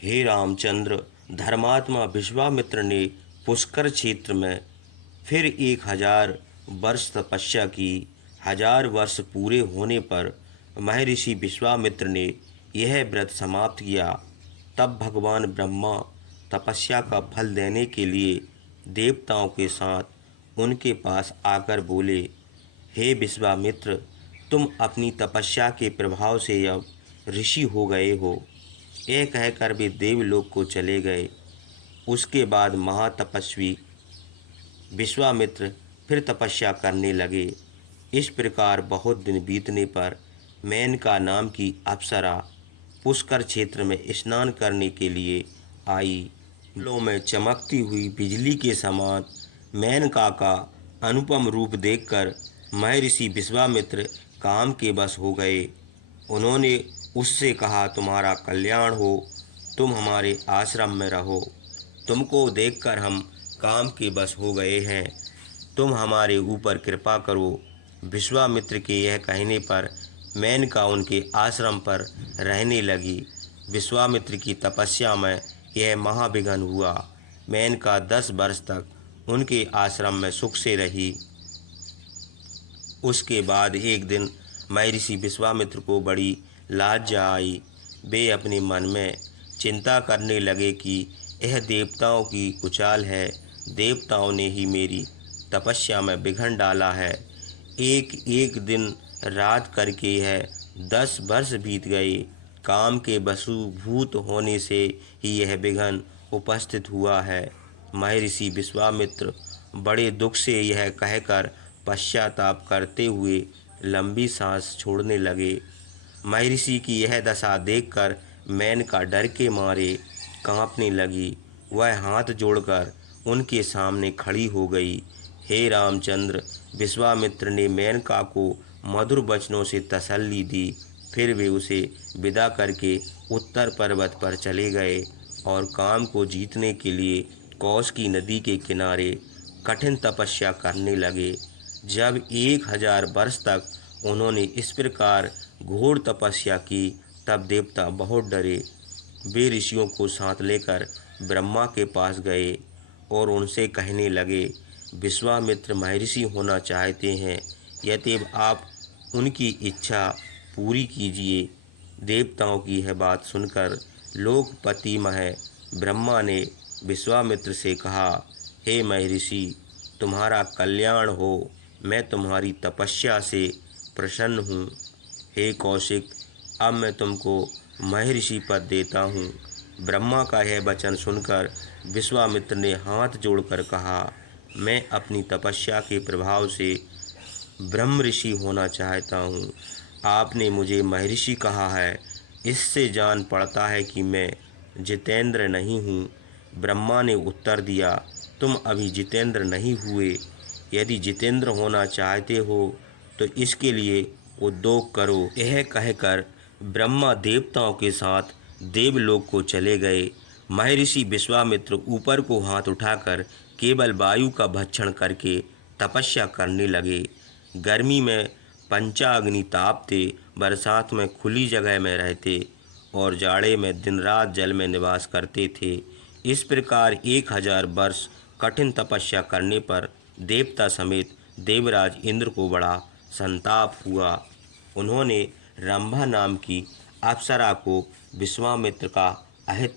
हे रामचंद्र, धर्मात्मा विश्वामित्र ने पुष्कर क्षेत्र में फिर 1000 वर्ष तपस्या की। 1000 वर्ष पूरे होने पर महर्षि विश्वामित्र ने यह व्रत समाप्त किया। तब भगवान ब्रह्मा तपस्या का फल देने के लिए देवताओं के साथ उनके पास आकर बोले, हे विश्वामित्र, तुम अपनी तपस्या के प्रभाव से अब ऋषि हो गए हो। यह कहकर वे देवलोक को चले गए। उसके बाद महातपस्वी विश्वामित्र फिर तपस्या करने लगे। इस प्रकार बहुत दिन बीतने पर मेनका नाम की अप्सरा पुष्कर क्षेत्र में स्नान करने के लिए आई। फूलों में चमकती हुई बिजली के समान मेनका का अनुपम रूप देखकर महर्षि विश्वामित्र काम के बस हो गए। उन्होंने उससे कहा, तुम्हारा कल्याण हो, तुम हमारे आश्रम में रहो। तुमको देखकर हम काम के बस हो गए हैं, तुम हमारे ऊपर कृपा करो। विश्वामित्र के यह कहने पर मेनका उनके आश्रम पर रहने लगी। विश्वामित्र की तपस्या में यह महाविघ्न हुआ। मेनका 10 वर्ष तक उनके आश्रम में सुख से रही। उसके बाद एक दिन महर्षि विश्वामित्र को बड़ी लज्जा आई। वे अपने मन में चिंता करने लगे कि यह देवताओं की कुचाल है। देवताओं ने ही मेरी तपस्या में विघ्न डाला है। एक एक दिन रात करके यह 10 वर्ष बीत गए। काम के वशीभूत होने से ही यह विघ्न उपस्थित हुआ है। महर्षि विश्वामित्र बड़े दुख से यह कहकर पश्चाताप करते हुए लंबी सांस छोड़ने लगे। महर्षि की यह दशा देखकर मेनका डर के मारे कांपने लगी। वह हाथ जोड़कर उनके सामने खड़ी हो गई। हे रामचंद्र, विश्वामित्र ने मेनका को मधुर वचनों से तसल्ली दी। फिर वे उसे विदा करके उत्तर पर्वत पर चले गए और काम को जीतने के लिए कौशिकी नदी के किनारे कठिन तपस्या करने लगे। जब 1000 वर्ष तक उन्होंने इस प्रकार घोर तपस्या की, तब देवता बहुत डरे। वे ऋषियों को साथ लेकर ब्रह्मा के पास गए और उनसे कहने लगे, विश्वामित्र महर्षि होना चाहते हैं, यद्यप आप उनकी इच्छा पूरी कीजिए। देवताओं की यह बात सुनकर लोकपति मह ब्रह्मा ने विश्वामित्र से कहा, हे महर्षि, तुम्हारा कल्याण हो, मैं तुम्हारी तपस्या से प्रसन्न हूँ। हे कौशिक, अब मैं तुमको महर्षि पद देता हूँ। ब्रह्मा का यह वचन सुनकर विश्वामित्र ने हाथ जोड़कर कहा, मैं अपनी तपस्या के प्रभाव से ब्रह्म ऋषि होना चाहता हूँ। आपने मुझे महर्षि कहा है, इससे जान पड़ता है कि मैं जितेंद्र नहीं हूँ। ब्रह्मा ने उत्तर दिया, तुम अभी जितेंद्र नहीं हुए। यदि जितेंद्र होना चाहते हो तो इसके लिए उद्योग करो। यह कहकर ब्रह्मा देवताओं के साथ देवलोक को चले गए। महर्षि विश्वामित्र ऊपर को हाथ उठाकर केवल वायु का भक्षण करके तपस्या करने लगे। गर्मी में पंचाग्नि तापते, बरसात में खुली जगह में रहते और जाड़े में दिन रात जल में निवास करते थे। इस प्रकार 1000 वर्ष कठिन तपस्या करने पर देवता समेत देवराज इंद्र को बड़ा संताप हुआ। उन्होंने रंभा नाम की अप्सरा को विश्वामित्र का अहित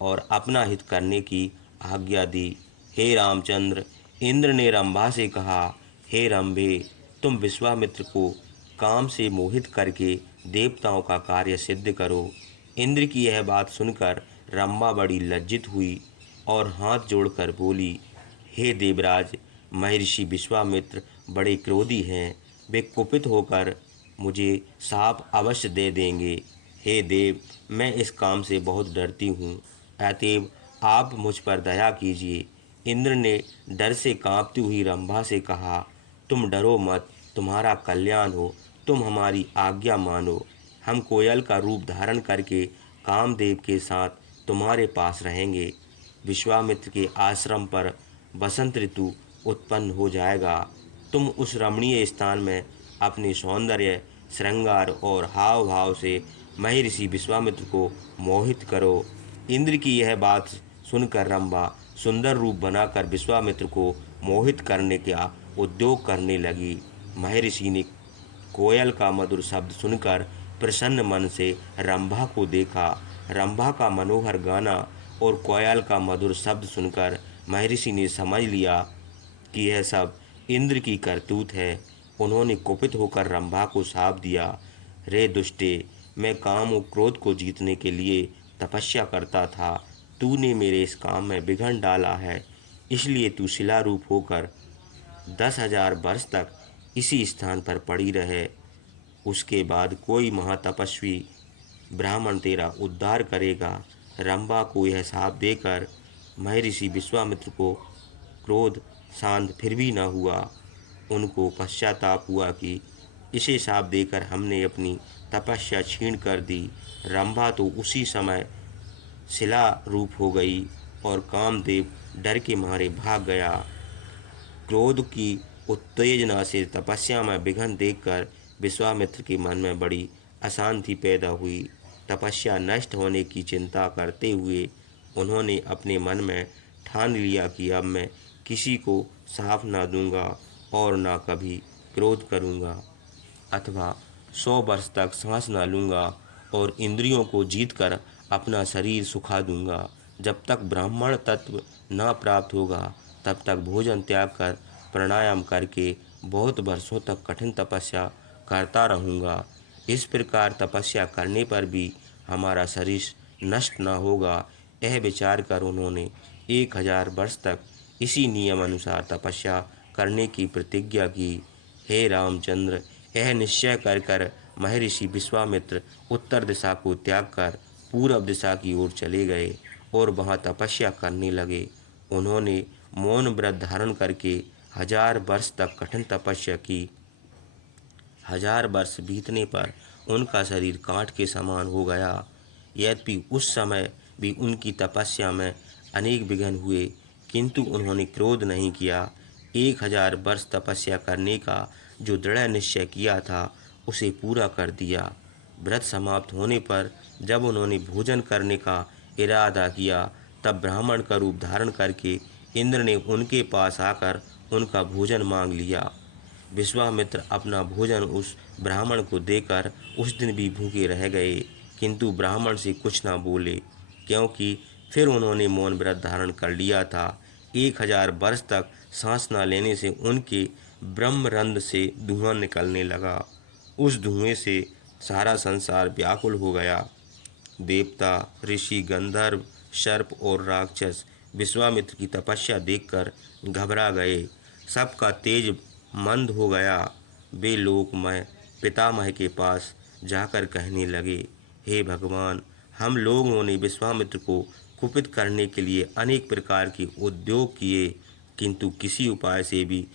और अपना हित करने की आज्ञा दी। हे रामचंद्र, इंद्र ने रंभा से कहा, हे रंभे, तुम विश्वामित्र को काम से मोहित करके देवताओं का कार्य सिद्ध करो। इंद्र की यह बात सुनकर रंभा बड़ी लज्जित हुई और हाथ जोड़कर बोली, हे देवराज, महर्षि विश्वामित्र बड़े क्रोधी हैं। वे कुपित होकर मुझे शाप अवश्य दे देंगे। हे देव, मैं इस काम से बहुत डरती हूँ, अतएव आप मुझ पर दया कीजिए। इंद्र ने डर से कांपती हुई रंभा से कहा, तुम डरो मत, तुम्हारा कल्याण हो, तुम हमारी आज्ञा मानो। हम कोयल का रूप धारण करके कामदेव के साथ तुम्हारे पास रहेंगे। विश्वामित्र के आश्रम पर बसंत ऋतु उत्पन्न हो जाएगा। तुम उस रमणीय स्थान में अपने सौंदर्य, श्रृंगार और हाव भाव से महर्षि विश्वामित्र को मोहित करो। इंद्र की यह बात सुनकर रंभा सुंदर रूप बनाकर विश्वामित्र को मोहित करने का उद्योग करने लगी। महर्षि ने कोयल का मधुर शब्द सुनकर प्रसन्न मन से रंभा को देखा। रंभा का मनोहर गाना और कोयल का मधुर शब्द सुनकर महर्षि ने समझ लिया कि यह सब इंद्र की करतूत है। उन्होंने कुपित होकर रंभा को शाप दिया, रे दुष्टे, मैं काम और क्रोध को जीतने के लिए तपस्या करता था। तूने मेरे इस काम में विघ्न डाला है, इसलिए तू शिला रूप होकर 10,000 वर्ष तक इसी स्थान पर पड़ी रहे। उसके बाद कोई महातपस्वी ब्राह्मण तेरा उद्धार करेगा। रंभा को यह शाप देकर महर्षि विश्वामित्र को क्रोध शांत फिर भी न हुआ। उनको पश्चाताप हुआ कि इसे शाप देकर हमने अपनी तपस्या छीन कर दी। रंभा तो उसी समय शिला रूप हो गई और कामदेव डर के मारे भाग गया। क्रोध की उत्तेजना से तपस्या में विघ्न देखकर विश्वामित्र के मन में बड़ी अशांति पैदा हुई। तपस्या नष्ट होने की चिंता करते हुए उन्होंने अपने मन में ठान लिया कि अब मैं किसी को शाप न दूंगा और न कभी क्रोध करूंगा अथवा 100 वर्ष तक सांस न लूंगा और इंद्रियों को जीतकर अपना शरीर सुखा दूंगा। जब तक ब्राह्मण तत्व न प्राप्त होगा तब तक भोजन त्याग कर प्राणायाम करके बहुत वर्षों तक कठिन तपस्या करता रहूँगा। इस प्रकार तपस्या करने पर भी हमारा शरीर नष्ट न होगा, यह विचार कर उन्होंने 1,000 वर्ष तक इसी नियम अनुसार तपस्या करने की प्रतिज्ञा की। हे रामचंद्र, यह निश्चय कर महर्षि विश्वामित्र उत्तर दिशा को त्याग कर पूर्व दिशा की ओर चले गए और वहां तपस्या करने लगे। उन्होंने मौन व्रत धारण करके 1,000 वर्ष तक कठिन तपस्या की। 1,000 वर्ष बीतने पर उनका शरीर काठ के समान हो गया। यद्यपि उस समय भी उनकी तपस्या में अनेक विघ्न हुए, किंतु उन्होंने क्रोध नहीं किया। 1,000 वर्ष तपस्या करने का जो दृढ़ निश्चय किया था उसे पूरा कर दिया। व्रत समाप्त होने पर जब उन्होंने भोजन करने का इरादा किया तब ब्राह्मण का रूप धारण करके इंद्र ने उनके पास आकर उनका भोजन मांग लिया। विश्वामित्र अपना भोजन उस ब्राह्मण को देकर उस दिन भी भूखे रह गए, किंतु ब्राह्मण से कुछ न बोले, क्योंकि फिर उन्होंने मौन व्रत धारण कर लिया था। 1,000 वर्ष तक सांस न लेने से उनके ब्रह्मरंध्र से धुआं निकलने लगा। उस धुएं से सारा संसार व्याकुल हो गया। देवता, ऋषि, गंधर्व, सर्प और राक्षस विश्वामित्र की तपस्या देखकर घबरा गए। सबका तेज मंद हो गया। वे लोकमय पितामह के पास जाकर कहने लगे, हे भगवान, हम लोगों ने विश्वामित्र को कुपित करने के लिए अनेक प्रकार के उद्योग किए, किंतु किसी उपाय से भी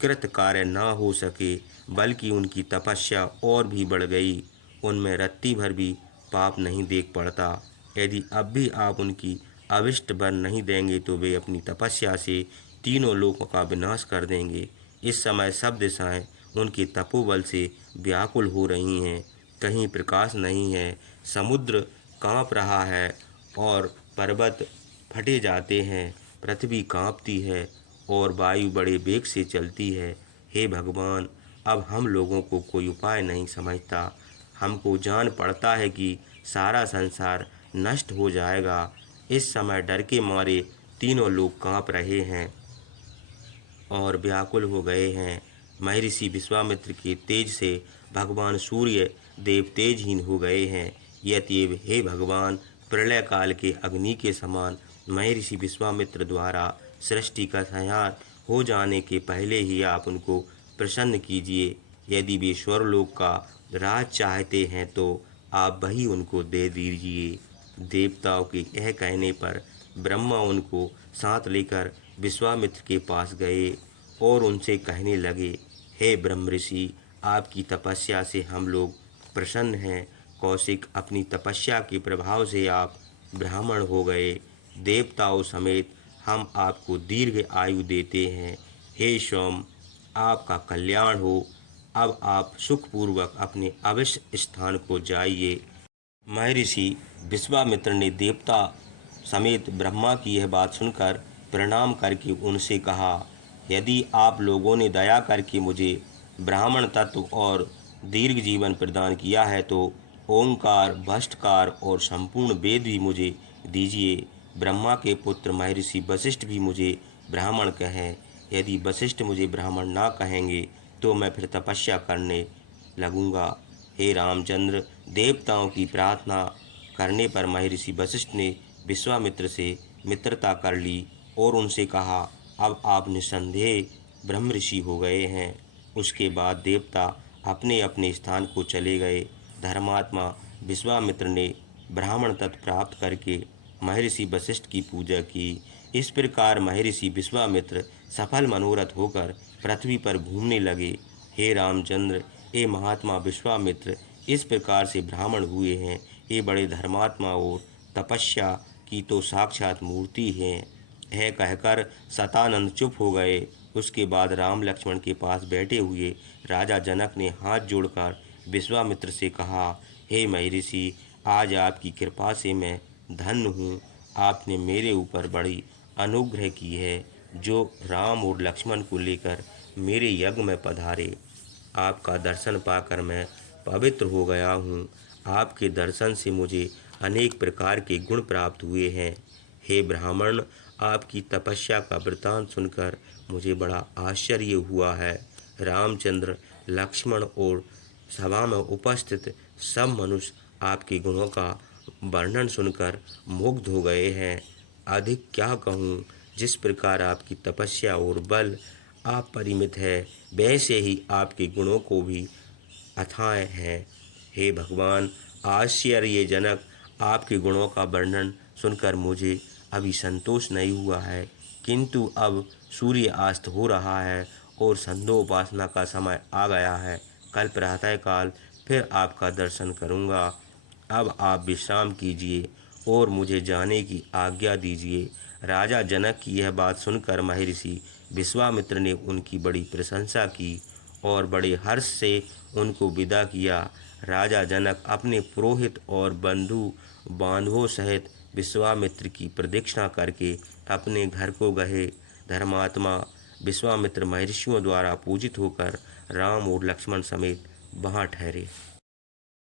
कृत कार्य न हो सके, बल्कि उनकी तपस्या और भी बढ़ गई। उनमें रत्ती भर भी पाप नहीं देख पड़ता। यदि अब भी आप उनकी अभिष्ट वर नहीं देंगे तो वे अपनी तपस्या से तीनों लोकों का विनाश कर देंगे। इस समय सब दिशाएं उनके तपोबल से व्याकुल हो रही हैं। कहीं प्रकाश नहीं है, समुद्र कांप रहा है और पर्वत फटे जाते हैं, पृथ्वी कांपती है और वायु बड़े वेग से चलती है। हे भगवान, अब हम लोगों को कोई उपाय नहीं समझता। हमको जान पड़ता है कि सारा संसार नष्ट हो जाएगा। इस समय डर के मारे तीनों लोग कांप रहे हैं और व्याकुल हो गए हैं। महर्षि विश्वामित्र के तेज से भगवान सूर्य देव तेजहीन हो गए हैं। यतएव हे भगवान, प्रलय काल के अग्नि के समान महर्षि विश्वामित्र द्वारा सृष्टि का संहार हो जाने के पहले ही आप उनको प्रसन्न कीजिए। यदि वे स्वर्गलोक का राज चाहते हैं तो आप वही उनको दे दीजिए। देवताओं के यह कहने पर ब्रह्मा उनको साथ लेकर विश्वामित्र के पास गए और उनसे कहने लगे, हे ब्रह्मऋषि, आपकी तपस्या से हम लोग प्रसन्न हैं। कौशिक, अपनी तपस्या के प्रभाव से आप ब्राह्मण हो गए। देवताओं समेत हम आपको दीर्घ आयु देते हैं। हे सोम, आपका कल्याण हो। अब आप सुखपूर्वक अपने अवश्य स्थान को जाइए। महर्षि विश्वामित्र ने देवता समेत ब्रह्मा की यह बात सुनकर प्रणाम करके उनसे कहा, यदि आप लोगों ने दया करके मुझे ब्राह्मण तत्व और दीर्घ जीवन प्रदान किया है तो ओंकार, भष्टकार और संपूर्ण वेद भी मुझे दीजिए। ब्रह्मा के पुत्र महर्षि वशिष्ठ भी मुझे ब्राह्मण कहें। यदि वशिष्ठ मुझे ब्राह्मण ना कहेंगे तो मैं फिर तपस्या करने लगूंगा। हे रामचंद्र, देवताओं की प्रार्थना करने पर महर्षि वशिष्ठ ने विश्वामित्र से मित्रता कर ली और उनसे कहा, अब आप निस्संदेह ब्रह्म ऋषि हो गए हैं। उसके बाद देवता अपने अपने स्थान को चले गए। धर्मात्मा विश्वामित्र ने ब्राह्मण तत्व प्राप्त करके महर्षि वशिष्ठ की पूजा की। इस प्रकार महर्षि विश्वामित्र सफल मनोरथ होकर पृथ्वी पर घूमने लगे। हे रामचंद्र, ये महात्मा विश्वामित्र इस प्रकार से ब्राह्मण हुए हैं। ये बड़े धर्मात्मा और तपस्या की तो साक्षात मूर्ति हैं। यह कहकर सतानंद चुप हो गए। उसके बाद राम लक्ष्मण के पास बैठे हुए राजा जनक ने हाथ जोड़कर विश्वामित्र से कहा, हे महर्षि, आज आपकी कृपा से मैं धन्य हूँ। आपने मेरे ऊपर बड़ी अनुग्रह की है, जो राम और लक्ष्मण को लेकर मेरे यज्ञ में पधारे। आपका दर्शन पाकर मैं पवित्र हो गया हूँ। आपके दर्शन से मुझे अनेक प्रकार के गुण प्राप्त हुए हैं। हे ब्राह्मण, आपकी तपस्या का वृतांत सुनकर मुझे बड़ा आश्चर्य हुआ है। रामचंद्र, लक्ष्मण और सभा में उपस्थित सब मनुष्य आपके गुणों का वर्णन सुनकर मुग्ध हो गए हैं। अधिक क्या कहूँ, जिस प्रकार आपकी तपस्या और बल अपरिमित है, वैसे ही आपके गुणों को भी अथाह है। हे भगवान, आश्चर्यजनक आपके गुणों का वर्णन सुनकर मुझे अभी संतोष नहीं हुआ है, किंतु अब सूर्य अस्त हो रहा है और संध्योपासना का समय आ गया है। कल प्रातःकाल फिर आपका दर्शन करूँगा। अब आप विश्राम कीजिए और मुझे जाने की आज्ञा दीजिए। राजा जनक की यह बात सुनकर महर्षि विश्वामित्र ने उनकी बड़ी प्रशंसा की और बड़े हर्ष से उनको विदा किया। राजा जनक अपने पुरोहित और बंधु बांधवों सहित विश्वामित्र की प्रदक्षिणा करके अपने घर को गए। धर्मात्मा विश्वामित्र महर्षियों द्वारा पूजित होकर राम और लक्ष्मण समेत वहाँ ठहरे।